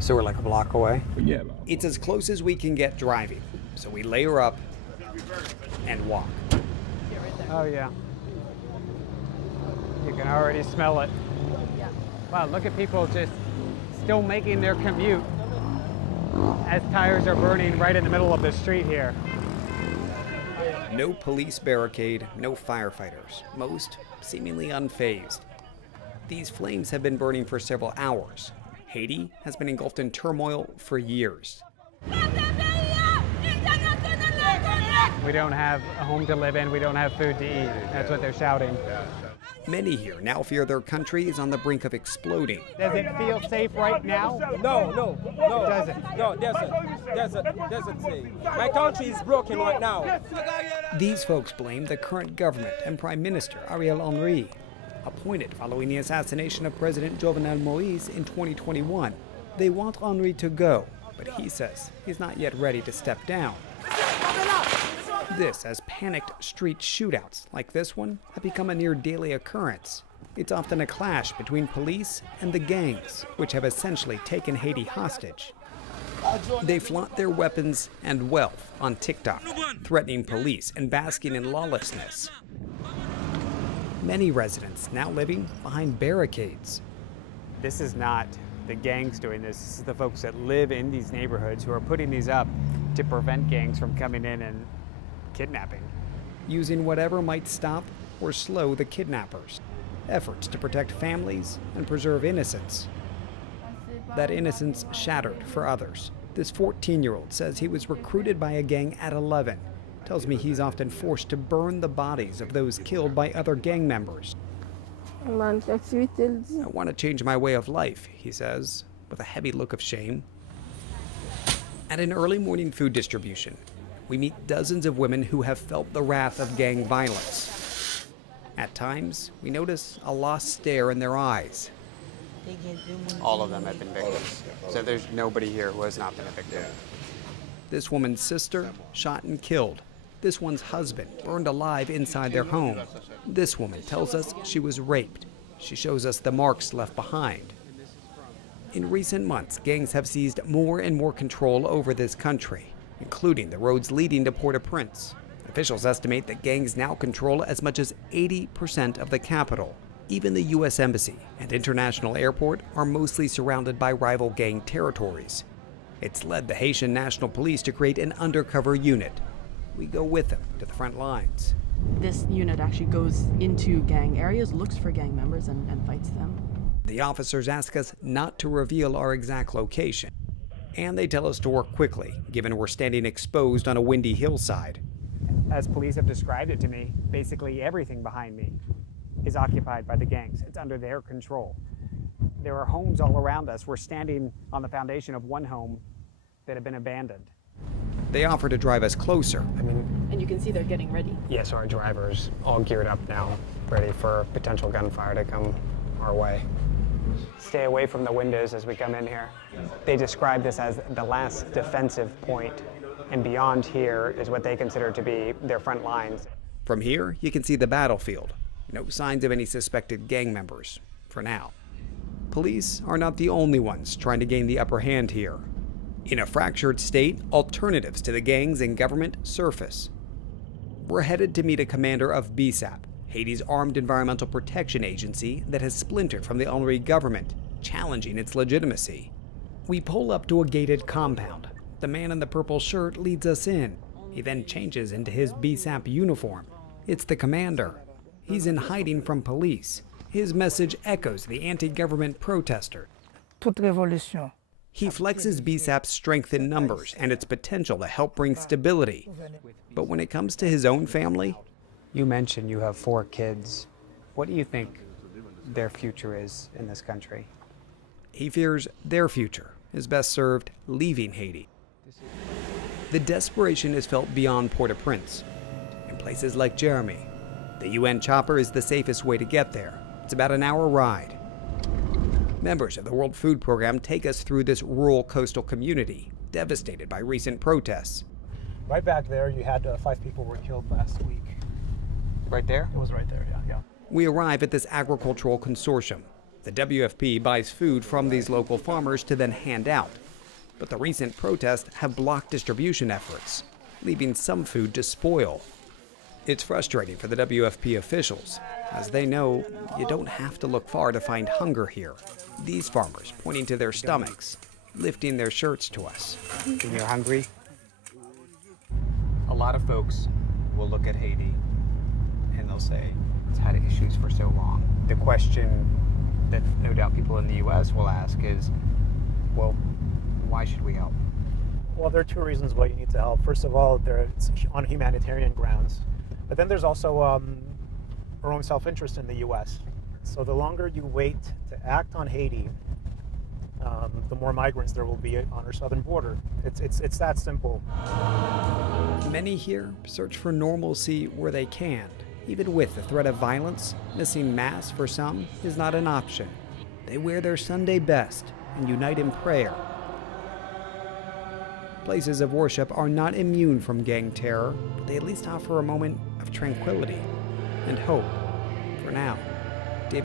So we're like a block away? Yeah. It's as close as we can get driving. So we layer up and walk. Oh yeah. You can already smell it. Wow, look at people just still making their commute as tires are burning right in the middle of the street here. No police barricade, no firefighters, most seemingly unfazed. These flames have been burning for several hours. Haiti has been engulfed in turmoil for years. We don't have a home to live in, we don't have food to eat. That's what they're shouting. Many here now fear their country is on the brink of exploding. Does it feel safe right now? No. Does it? No, there's a thing. My country is broken right now. These folks blame the current government and Prime Minister Ariel Henry, appointed following the assassination of President Jovenel Moïse in 2021. They want Henry to go, but he says he's not yet ready to step down. This as panicked street shootouts like this one have become a near daily occurrence. It's often a clash between police and the gangs, which have essentially taken Haiti hostage. They flaunt their weapons and wealth on TikTok, threatening police and basking in lawlessness. Many residents now living behind barricades. This is not the gangs doing this. This is the folks that live in these neighborhoods who are putting these up to prevent gangs from coming in and kidnapping, using whatever might stop or slow the kidnappers. Efforts to protect families and preserve innocence. That innocence shattered for others. This 14-year-old says he was recruited by a gang at 11. Tells me he's often forced to burn the bodies of those killed by other gang members. I want to change my way of life, he says, with a heavy look of shame. At an early morning food distribution, we meet dozens of women who have felt the wrath of gang violence. At times, we notice a lost stare in their eyes. All of them have been victims, so there's nobody here who has not been a victim. This woman's sister, shot and killed. This one's husband, burned alive inside their home. This woman tells us she was raped. She shows us the marks left behind. In recent months, gangs have seized more and more control over this country, including the roads leading to Port-au-Prince. Officials estimate that gangs now control as much as 80% of the capital. Even the U.S. Embassy and International Airport are mostly surrounded by rival gang territories. It's led the Haitian National Police to create an undercover unit. We go with them to the front lines. This unit actually goes into gang areas, looks for gang members, and fights them. The officers ask us not to reveal our exact location. And they tell us to work quickly, given we're standing exposed on a windy hillside. As police have described it to me, basically everything behind me is occupied by the gangs. It's under their control. There are homes all around us. We're standing on the foundation of one home that had been abandoned. They offer to drive us closer. And you can see they're getting ready. Yes, our driver's all geared up now, ready for potential gunfire to come our way. Stay away from the windows as we come in here. They describe this as the last defensive point, and beyond here is what they consider to be their front lines. From here, you can see the battlefield. No signs of any suspected gang members, for now. Police are not the only ones trying to gain the upper hand here. In a fractured state, alternatives to the gangs and government surface. We're headed to meet a commander of BSAP, Haiti's armed environmental protection agency that has splintered from the Henry government, challenging its legitimacy. We pull up to a gated compound. The man in the purple shirt leads us in. He then changes into his BSAP uniform. It's the commander. He's in hiding from police. His message echoes the anti-government protester. Toute révolution. He flexes BSAP's strength in numbers and its potential to help bring stability. But when it comes to his own family, you mentioned you have 4 kids. What do you think their future is in this country? He fears their future is best served leaving Haiti. The desperation is felt beyond Port-au-Prince. In places like Jeremy, the UN chopper is the safest way to get there. It's about an hour ride. Members of the World Food Program take us through this rural coastal community, devastated by recent protests. Right back there, you had 5 people were killed last week. Right there? It was right there, yeah. We arrive at this agricultural consortium. The WFP buys food from these local farmers to then hand out. But the recent protests have blocked distribution efforts, leaving some food to spoil. It's frustrating for the WFP officials, as they know you don't have to look far to find hunger here. These farmers pointing to their stomachs, lifting their shirts to us. When you're hungry, a lot of folks will look at Haiti and they'll say, it's had issues for so long. The question that no doubt people in the U.S. will ask is, well, why should we help? Well, there are two reasons why you need to help. First of all, it's on humanitarian grounds. But then there's also our own self-interest in the U.S. So the longer you wait to act on Haiti, the more migrants there will be on our southern border. It's that simple. Many here search for normalcy where they can. Even with the threat of violence, missing Mass for some is not an option. They wear their Sunday best and unite in prayer. Places of worship are not immune from gang terror, but they at least offer a moment of tranquility and hope for now.